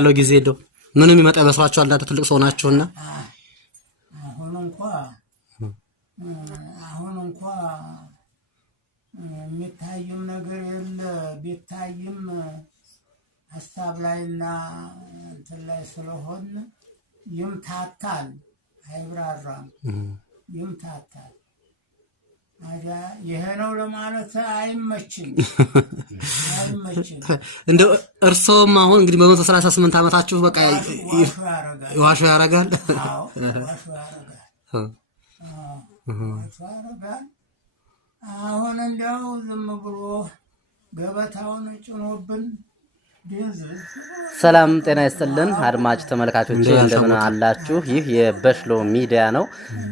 ያለው ጊዜ እንደው ምንም ይመጣ መስሏችኋል? እናንተ ትልቅ ሰው ናችሁና አሁን እንኳን የሚታይም ነገር የለ ቢታይም ሐሳብ ላይና እንትን ላይ ስለሆነ ይምታታል አይብራራም ይምታታል አያ ይሄ ነው ለማለት አይመችም እንደው እርሶም አሁን እንግዲህ በ138 አመታችሁ በቃ ዋሾ ያረጋል ዋሾ ያረጋል አሁን እንደው ዝም ብሎ ገበታውን ጭኖብን ሰላም ጤና ይስጥልን አድማጭ ተመልካቾች እንደምን አላችሁ? ይህ የበሽሎ ሚዲያ ነው።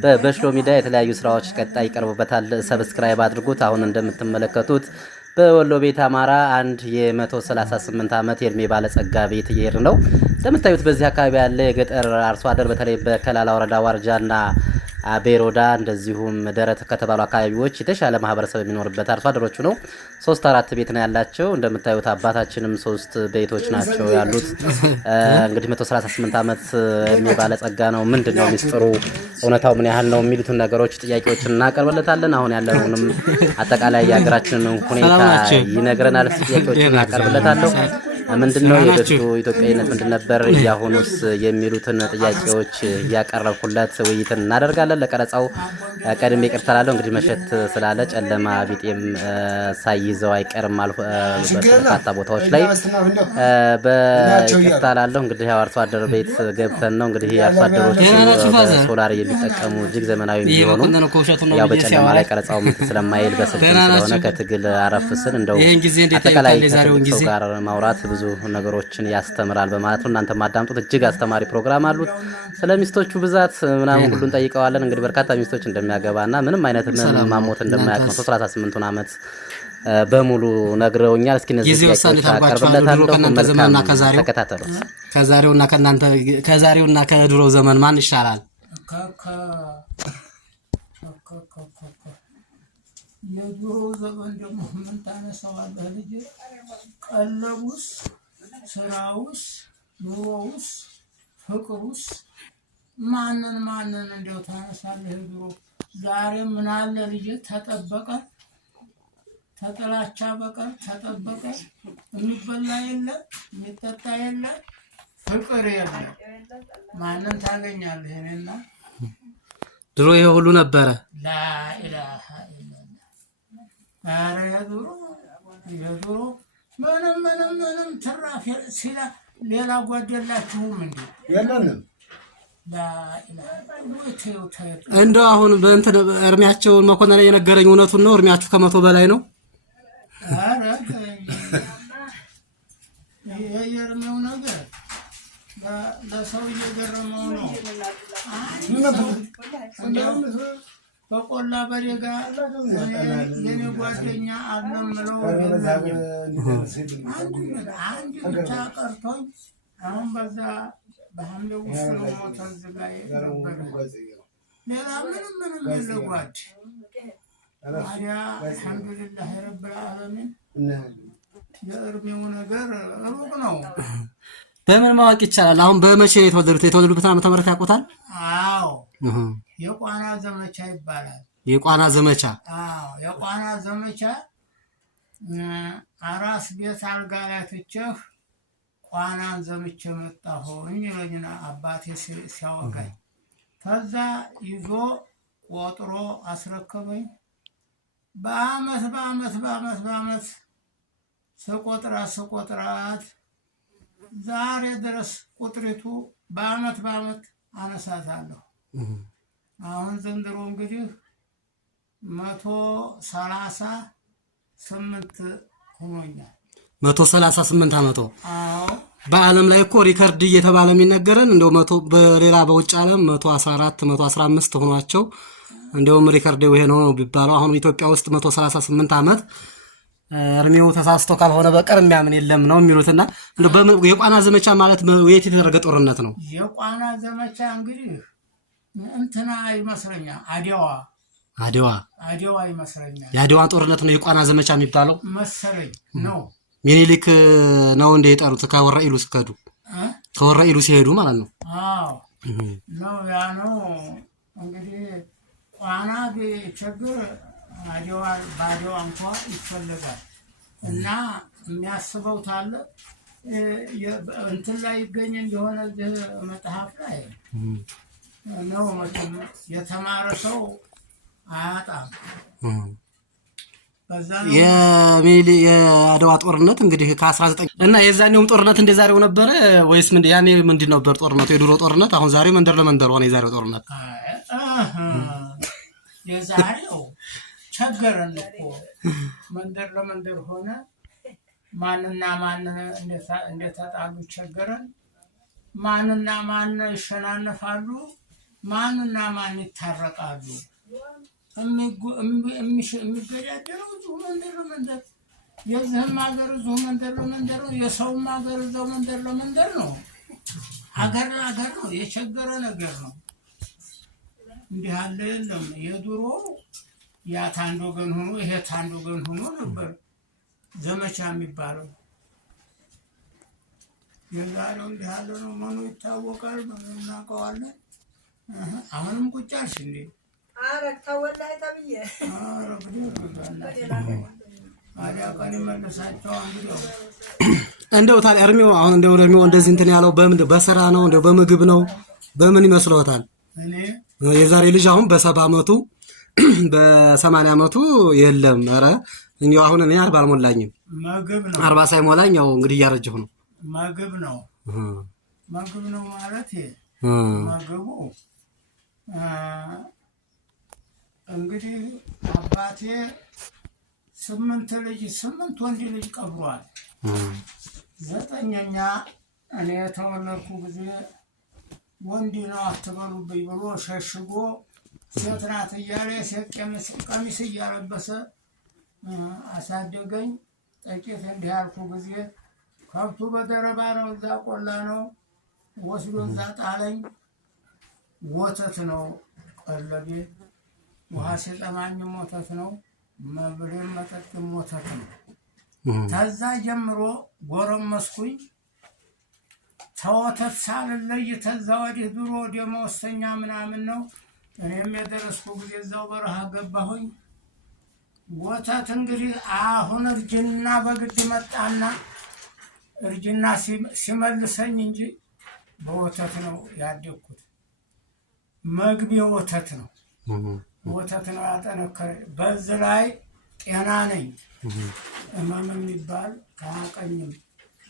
በበሽሎ ሚዲያ የተለያዩ ስራዎች ቀጣይ ይቀርቡበታል። ሰብስክራይብ አድርጉት። አሁን እንደምትመለከቱት በወሎ ቤት አማራ አንድ የ138 አመት የእድሜ ባለጸጋ ቤት እየሄድ ነው። እንደምታዩት በዚህ አካባቢ ያለ የገጠር አርሶ አደር በተለይ በከላላ ወረዳ ዋርጃና አቤሮዳ እንደዚሁም ደረት ከተባሉ አካባቢዎች የተሻለ ማህበረሰብ የሚኖርበት አርሶ አደሮቹ ነው። 3-4 ቤት ነው ያላቸው። እንደምታዩት አባታችንም 3 ቤቶች ናቸው ያሉት። እንግዲህ 138 አመት የሚባለጸጋ ነው። ምንድነው ሚስጥሩ? እውነታው ምን ያህል ነው? የሚሉትን ነገሮች ጥያቄዎችን እናቀርብለታለን። አሁን ያለውንም አጠቃላይ የሀገራችንን ሁኔታ ይነግረናል። ጥያቄዎችን እናቀርብለታለሁ። ምንድነው የበፊቱ ኢትዮጵያዊነት ምንድን ነበር? ያሁኑስ የሚሉትን ጥያቄዎች ያቀረብኩለት ውይይትን እናደርጋለን። ለቀረጻው ቀድሜ ይቅርታ እላለሁ። እንግዲህ መሸት ስላለ ጨለማ ቢጤም ሳይዘው አይቀርም በርካታ ቦታዎች ላይ በይቅርታ እላለሁ። እንግዲህ አርሶ አደር ቤት ገብተን ነው እንግዲህ አርሶ አደሮች ሶላር የሚጠቀሙ እጅግ ዘመናዊ የሚሆኑ ያው በጨለማ ላይ ቀረጻው ምን ስለማይል በስልክ ስለሆነ ከትግል አረፍስን እንደው አጠቃላይ ከሰው ጋር ማውራት ብዙ ነገሮችን ያስተምራል በማለት ነው። እናንተ ማዳምጡት እጅግ አስተማሪ ፕሮግራም አሉት። ስለ ሚስቶቹ ብዛት ምናምን ሁሉን ጠይቀዋለን። እንግዲህ በርካታ ሚስቶች እንደሚያገባና ምንም አይነት ማሞት እንደማያውቅ ነው 138 አመት በሙሉ ነግረውኛል። እስኪ እነዚህ ጥያቄዎች አቀርብለታለሁ። ከእናንተ ዘመንና ተከታተሉት። ከዛሬውና ከድሮ ዘመን ማን ይሻላል? የድሮ ዘመን ደግሞ ምን ታነሳዋለህ ልጅ? ቀለቡስ፣ ስራውስ፣ ኑሮውስ፣ ፍቅሩስ ማንን እንደው ታነሳለህ? ድሮ ዛሬ ምን አለ ልጅ? ተጠበቀ ተጥላቻ በቀር ተጠበቀ የሚበላ የለ የሚጠጣ የለ ፍቅር የለ ማንን ታገኛለህ? እኔና ድሮ ይሄ ሁሉ ነበረ። ላኢላሃ አረ የድሮ ምንም ትራፊ ሲላ ሌላ ጓደላችሁም እንዴ? የለንም። እንደው አሁን በእንትን እርሚያቸውን መኮንን የነገረኝ እውነቱን ነው። እርሚያችሁ ከ100 በላይ ነው። አረ የየርሜው ነገር ለሰው እየገረመው ነው። በቆላ በሬጋ የኔ ጓደኛ አለምለው አንድ ብቻ ቀርቶኝ አሁን በዛ በሐምሌ ውስጥ ነው ሞተር ዝጋይ ነበረ። ሌላ ምንም የለ ጓድ ታዲያ አልሐምዱሊላህ ረብል ዓለሚን የእርሜው ነገር ሩቅ ነው። በምን ማወቅ ይቻላል? አሁን በመቼ የተወለዱበትን ዓመተ ምህረት ያውቁታል? አዎ የቋና ዘመቻ ይባላል። የቋና ዘመቻ? አዎ የቋና ዘመቻ አራስ ቤት አልጋ ላይ ትቼህ ቋናን ዘምቼ መጣሁ እንይለኝና አባቴ ሲያወጋኝ ከዛ ይዞ ቆጥሮ አስረከበኝ። በአመት ስቆጥራት ዛሬ ድረስ ቁጥሪቱ በአመት አነሳታለሁ። አሁን ዘንድሮ እንግዲህ 138 ሆኖኛል። 138 አመቶ። አዎ በዓለም ላይ እኮ ሪከርድ እየተባለ የሚነገረን እንደው 100 በሌላ በውጭ ዓለም 114 115 ሆኗቸው እንደውም ሪከርድ ይሄ ነው ቢባለው አሁን ኢትዮጵያ ውስጥ 138 አመት እርሜው ተሳስቶ ካልሆነ በቀር የሚያምን የለም ነው የሚሉትና እንደው የቋና ዘመቻ ማለት የት የተደረገ ጦርነት ነው? የቋና ዘመቻ እንግዲህ እንትና ይመስለኛል አድዋ ይመስለኛል። የአድዋ ጦርነት ነው የቋና ዘመቻ የሚባለው መሰለኝ ነው። ሚኒሊክ ነው እንደ የጠሩት ከወራኢሉ ስከዱ ከወራኢሉ ሲሄዱ ማለት ነው። አዎ ነው ያ ነው እንግዲህ ቋና ቢቸግር ባዲዋ እንኳ ይፈልጋል እና የሚያስበው ታለ እንትን ላይ ይገኝ እንደሆነ መጽሐፍ ላይ ነው መቼም የተማረ ሰው አያጣም። የአድዋ ጦርነት እንግዲህ ከ19 እና የዛኔውም ጦርነት እንደዛሬው ነበረ ወይስ ያኔ ምንድን ነበር ጦርነቱ? የድሮ ጦርነት አሁን ዛሬ መንደር ለመንደር ሆነ። የዛሬው ጦርነት የዛሬው ቸገረን እኮ መንደር ለመንደር ሆነ። ማንና ማን እንደተጣሉ ቸገረን። ማንና ማን ይሸናነፋሉ፣ ማንና ማን ይታረቃሉ። የሚገዳደረው እዚሁ መንደር ለመንደር፣ የዚህም ሀገር እዚሁ መንደር ለመንደር ነው፣ የሰውም ሀገር እዚያው መንደር ለመንደር ነው። ሀገር ለሀገር ነው። የቸገረ ነገር ነው። እንዲህ ያለ የለም። የድሮ ያ ታንድ ወገን ሆኖ ይሄ ታንድ ወገን ሆኖ ነበር ዘመቻ የሚባለው። የዛሬው እንዲህ ያለ ነው። መኑ ይታወቃል፣ መኑ እናውቀዋለን። አሁንም ቁጭ አልሽ እንዴ? ኧረ ተወላሂ ተብዬ ኧረ ታዲያ ቀን ይመልሳቸው እንግዲህ። እንደው ታዲያ እድሜው አሁን እንደው እድሜው እንደዚህ እንትን ያለው በምን በስራ ነው? እንደው በምግብ ነው? በምን ይመስለዎታል? እኔ የዛሬ ልጅ አሁን በ70 ዓመቱ በ80 ዓመቱ የለም። ኧረ እንዲያው አሁን እኔ 40 አልሞላኝም። ምግብ ነው 40 ሳይሞላኝ ያው እንግዲህ እያረጀሁ ነው። ምግብ ነው ማለት ምግቡ እንግዲህ አባቴ 8 ወንድ ልጅ ቀብሯል። 9ኛ እኔ የተወለድኩ ጊዜ ወንድ ነው አትበሉብኝ ብሎ ሸሽጎ ሴት ናት እያለ ሴት ቀሚስ እያለበሰ አሳደገኝ። ጥቂት እንዲህ ያልኩ ጊዜ ከብቱ በደረባ ነው፣ እዛ ቆላ ነው ወስዶ እዛ ጣለኝ። ወተት ነው ቀለቤ፣ ውሃ ሲጠማኝም ወተት ነው፣ መብሌም መጠጥም ወተት ነው። ከዛ ጀምሮ ጎረመስኩኝ። ተወተት ሳልለይ ተዛ ወዲህ ድሮ ደመወዝተኛ ምናምን ነው። እኔም የደረስኩ ጊዜ እዛው በረሃ ገባሁኝ። ወተት እንግዲህ አሁን እርጅና በግድ መጣና እርጅና ሲመልሰኝ እንጂ በወተት ነው ያደግኩት። መግቤ ወተት ነው ያጠነከረ። በዚህ ላይ ጤና ነኝ። እመም የሚባል ከአቀኝም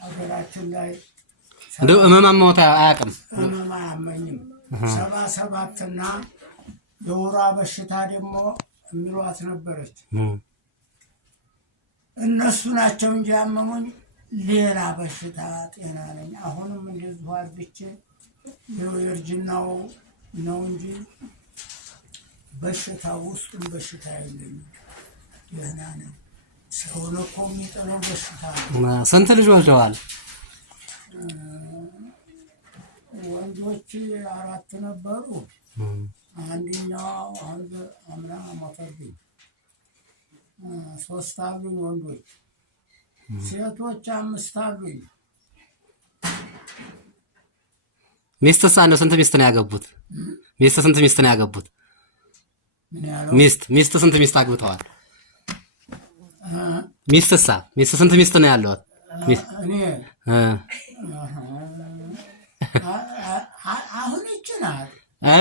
ሀገራችን ላይ እንደው እመማማውታ አያውቅም። እመም አያመኝም። 77ና የወሯ በሽታ ደግሞ የሚሏት ነበረች። እነሱ ናቸው እንጂ ያመሙኝ፣ ሌላ በሽታ ጤና ነኝ። አሁንም እንደዚሁ አርግቼ የእርጅናው ነው እንጂ በሽታ ውስጡም በሽታ የለኝም። ደህና ነኝ። ሰውን እኮ የሚጥለው በሽታ ነው። ስንት ልጅ ወልደዋል? ወንዶች 4 ነበሩ። አንደኛው አምና ሞተብኝ። 3 አሉኝ ወንዶች። ሴቶች 5 አሉኝ። ሚስትስ አንድ ስንት ሚስት ነው ያገቡት? ሚስት ስንት ሚስት ነው ያገቡት? ሚስት ስንት ሚስት አግብተዋል? ሚስት ስንት ሚስት ነው ያለዎት? እኔ አሁን ይችላል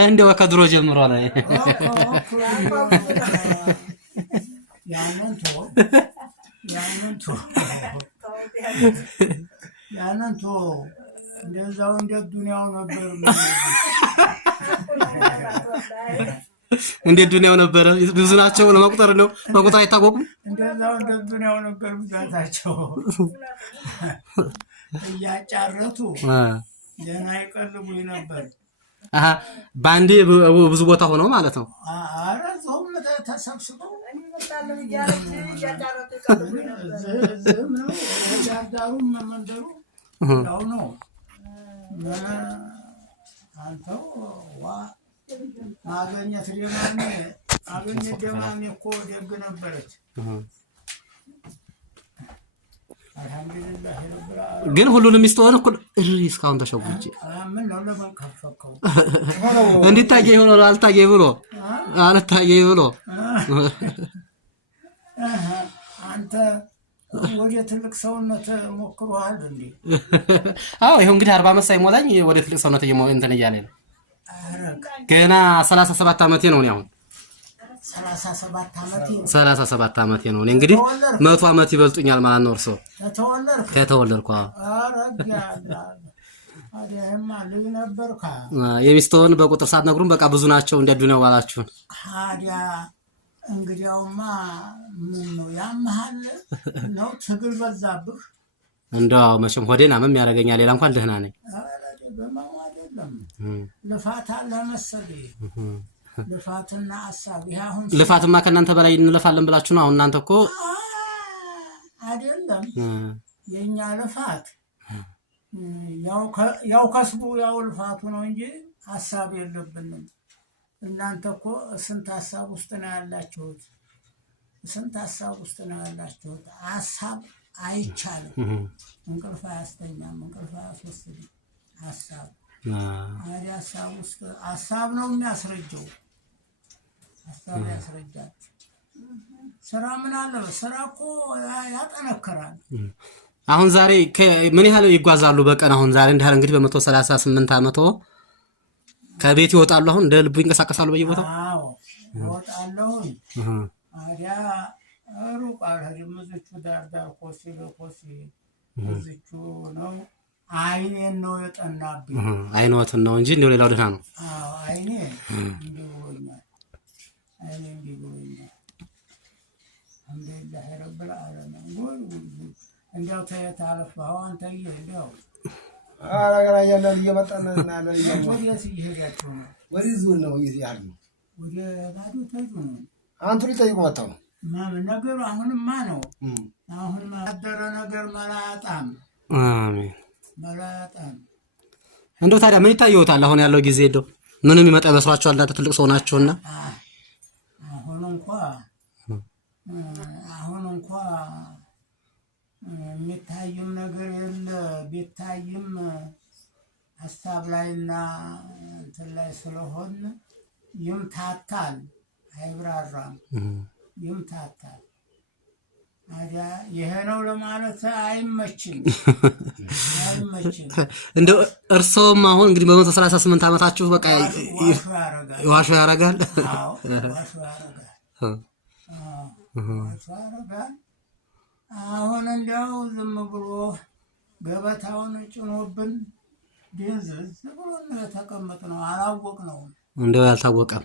እንደው ከድሮ ጀምሮ ነው። ያንን እንደዛው እንደ ዱንያው ነበር። እንዴት ዱንያው ነበረ? ብዙ ናቸው ለመቁጠር ነው፣ በቁጥር አይታወቁም። እንደዛው እንደ ዱንያው ነበር ብዛታቸው። እያጫረቱ ደህና ይቀልቡኝ ነበር። በአንዴ ብዙ ቦታ ሆነው ማለት ነው። ኧረ እዚሁም ተሰብስበው እዚህም ነው ዳርዳሩም መንደሩ ያው ነው። አንተው ማገኘት ደማሜ እኮ ደግ ነበረች። አልሐምዱሊላህ ረብል ግን ሁሉንም ሚስተውን እኩል እስካሁን ተሸውጄ ምን ነው ለማከፈከው እንዲታየ ሆኖ አልታየ ብሎ አልታየ ብሎ አንተ ወደ ትልቅ ሰውነት ሞክሯል እንዴ? አዎ ይሄው እንግዲህ 40 ዓመት ሳይሞላኝ ወደ ትልቅ ሰውነት እንትን እያለኝ ነው። ገና 37 ዓመቴ ነው አሁን 37 ዓመቴ ነው። እኔ እንግዲህ 100 ዓመት ይበልጡኛል ማለት ነው። እርሶ ከተወለድኩ አደህማ ልጅ ነበርካ። የሚስተውን በቁጥር ሳትነግሩን በቃ ብዙ ናቸው እንደ ዱንያው ባላችሁን። ታዲያ እንግዲያውማ ምን ነው ያመሃል ነው ትግል በዛብህ። እንደው መቼም ሆዴን አመም ያደርገኛል። ሌላ እንኳን ደህና ነኝ። በማው አይደለም ልፋታ ለመሰለኝ ልፋትና አሳብ ያሁን ልፋትማ ከእናንተ በላይ እንለፋለን ብላችሁ ነው። አሁን እናንተ እኮ አይደለም የኛ ልፋት ያው ከስቡ ያው ልፋቱ ነው እንጂ ሐሳብ የለብንም። እናንተ እኮ ስንት ሐሳብ ውስጥ ነው ያላችሁት? ስንት ሐሳብ ውስጥ ነው ያላችሁት? ሐሳብ አይቻልም። እንቅልፍ አያስተኛም፣ እንቅልፍ አያስወስድም። ሐሳብ ሐሳብ ውስጥ ሐሳብ ነው የሚያስረጀው። ሐሳብ ያስረጃል። ስራ ምን አለ? ስራ እኮ ያጠነክራል። አሁን ዛሬ ምን ያህል ይጓዛሉ በቀን? አሁን ዛሬ እንዳል እንግዲህ በ138 ዓመቶ ከቤት ይወጣሉ። አሁን እንደ ልቡ ይንቀሳቀሳሉ በየቦታው? አዎ ይወጣሉ። አዲያ ሩቅ አይደለም። እዚቹ ዳር ኮሲ እዚቹ ነው። አይኔን ነው የጠናብኝ። አይኖትን ነው እንጂ እንደው ሌላው ደህና ነው። አዎ አይኔ እንዲሆኛል። አይኔ እንዲሆኛል። አልሐምዱሊላህ ረብል ዓለሚን። እንዲያው ተያታለፈው አንተ ይሄዳው አራገራ ያለን እየመጣን እናለን ወዲያስ ይሄዳችሁ ነው። ወዲህ ነው ይያሉ ወደ ባዶ ተይዞ ነው። አንቱ ሊጠይቁ መጣው ማን ነገሩ አሁንማ ነው። አሁንማ አደረ ነገር መላጣም። አሜን መላጣም። እንደው ታዲያ ምን ይታየውታል? አሁን ያለው ጊዜ እንደው ምንም ይመጣ መስሏችኋል? እናንተ ትልቅ ሰው ናችሁና አሁን እንኳን የሚታይም ነገር የለ። ቢታይም ሐሳብ ላይና እንትን ላይ ስለሆን ይምታታል፣ አይብራራም፣ ይምታታል። አዲያ ይሄ ነው ለማለት አይመችም። እንደው እርሶም አሁን እንግዲህ በ138 ዓመታችሁ በቃ ዋሾ ያረጋል። አዎ ዋሾ ያረጋል። አሁን እንዲያው ዝም ብሎ ገበታውን ጭኖብን ድንዝዝ ብሎ ተቀመጥነው። አላወቅነውም። እንደው አልታወቀም።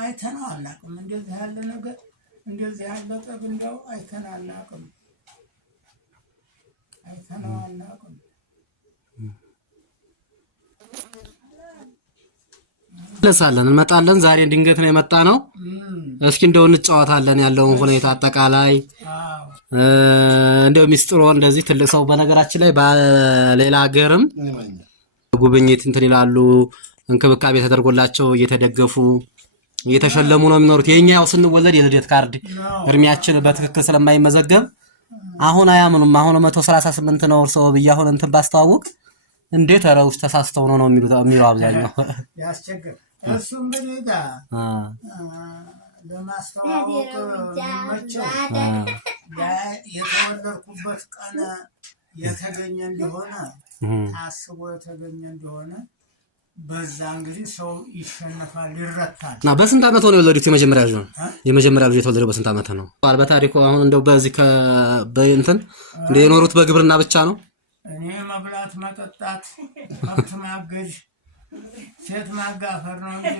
አይተነው አናውቅም። እንደዚህ ያለ ነገር እንደዚህ ያለ ጠብ እንደው አይተነው አናውቅም። ለሳለን እንመጣለን። ዛሬ ድንገት ነው የመጣ ነው። እስኪ እንደው እንጫወታለን ያለውን ሁኔታ አጠቃላይ እንደው ሚስጥሮ እንደዚህ ትልቅ ሰው በነገራችን ላይ በሌላ ሀገርም ጉብኝት እንትን ይላሉ። እንክብካቤ ተደርጎላቸው እየተደገፉ እየተሸለሙ ነው የሚኖሩት። የኛ ያው ስንወለድ የልደት ካርድ እድሜያችን በትክክል ስለማይመዘገብ አሁን አያምኑም። አሁን 138 ነው እርሶ ብዬ አሁን እንትን ባስተዋውቅ እንዴት አረውስ ተሳስተው ነው የሚለው አብዛኛው ያስቸግር። እሱ እንግዲህ ጋር ለማስተዋወቅ መቼም የተወለድኩበት ቀን የተገኘ እንደሆነ ታስቦ የተገኘ እንደሆነ በዛ እንግዲህ ሰው ይሸነፋል፣ ይረታል። እና በስንት ዓመት ነው የወለዱት? የመጀመሪያ ልጅ ነው። የመጀመሪያ ልጅ የተወለደው በስንት ዓመት ነው? በታሪኩ አሁን እንደው በዚህ በእንትን እንደ የኖሩት በግብርና ብቻ ነው? እኔ መብላት፣ መጠጣት፣ ከብት ማገድ፣ ሴት ማጋፈር ነው እንጂ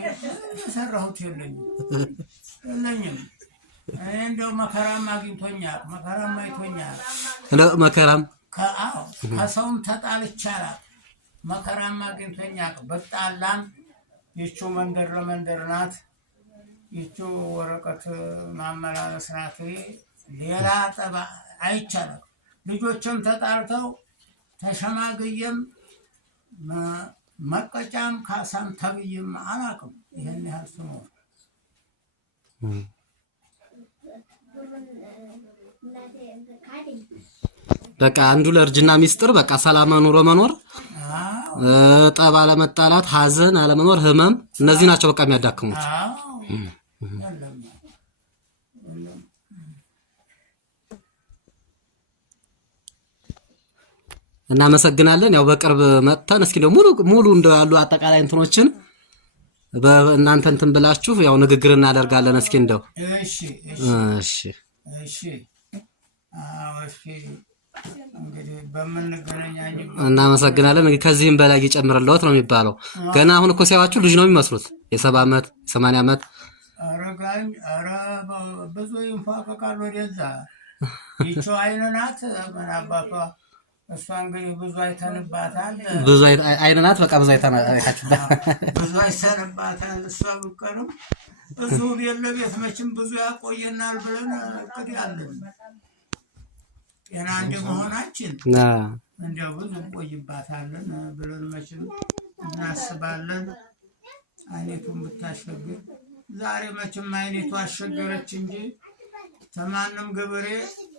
የሰራሁት የለኝም። እኔ እንደው መከራም አግኝቶኛል፣ መከራም አይቶኛል። መከራም ከሰውም ተጣልቻለሁ። መከራም አግኝቶኛል። በጣላም ይቹ መንደር ለመንደር ናት፣ ይቹ ወረቀት ማመላለስ ናት። ሌላ ጠባ አይቻልም። ልጆችም ተጣልተው ተሸማግየም መቀጫም ካሳም ተብይም አላውቅም። ይሄን ያህል ስኖር በቃ አንዱ ለእርጅና ሚስጥር በቃ ሰላም ኑሮ መኖር፣ ጠብ አለመጣላት፣ ሀዘን አለመኖር፣ ህመም እነዚህ ናቸው በቃ የሚያዳክሙት። እናመሰግናለን። ያው በቅርብ መጥተን እስኪ ነው ሙሉ እንደው ያሉ አጠቃላይ እንትኖችን በእናንተ እንትን ብላችሁ ያው ንግግር እናደርጋለን። እስኪ እንደው እሺ እንግዲህ በመንገናኛኝ እናመሰግናለን። እንግዲህ ከዚህም በላይ ይጨምርልዎት ነው የሚባለው። ገና አሁን እኮ ሲያዋችሁ ልጅ ነው የሚመስሉት የ70 ዓመት 80 ዓመት አረጋኝ። ኧረ ብዙ ይንፋቀቃል ወደዛ። ይቺ አይነናት ምን አባቷ እሷ እንግዲህ ብዙ አይተንባታል። ብዙ አይነናት በቃ ብዙ አይተናካችሁባት ብዙ አይተንባታል። እሷ ብቀርም ብዙ የለቤት መቼም ብዙ ያቆየናል ብለን እቅድ ያለን ጤና እንደመሆናችን እንደው ብዙ እንቆይባታለን ብለን መቼም እናስባለን። አይነቱን ብታሸግር ዛሬ መቼም አይነቱ አሸገረች እንጂ ተማንም ገበሬ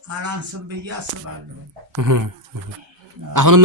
አላንስም ብዬ አስባለሁ። አሁንም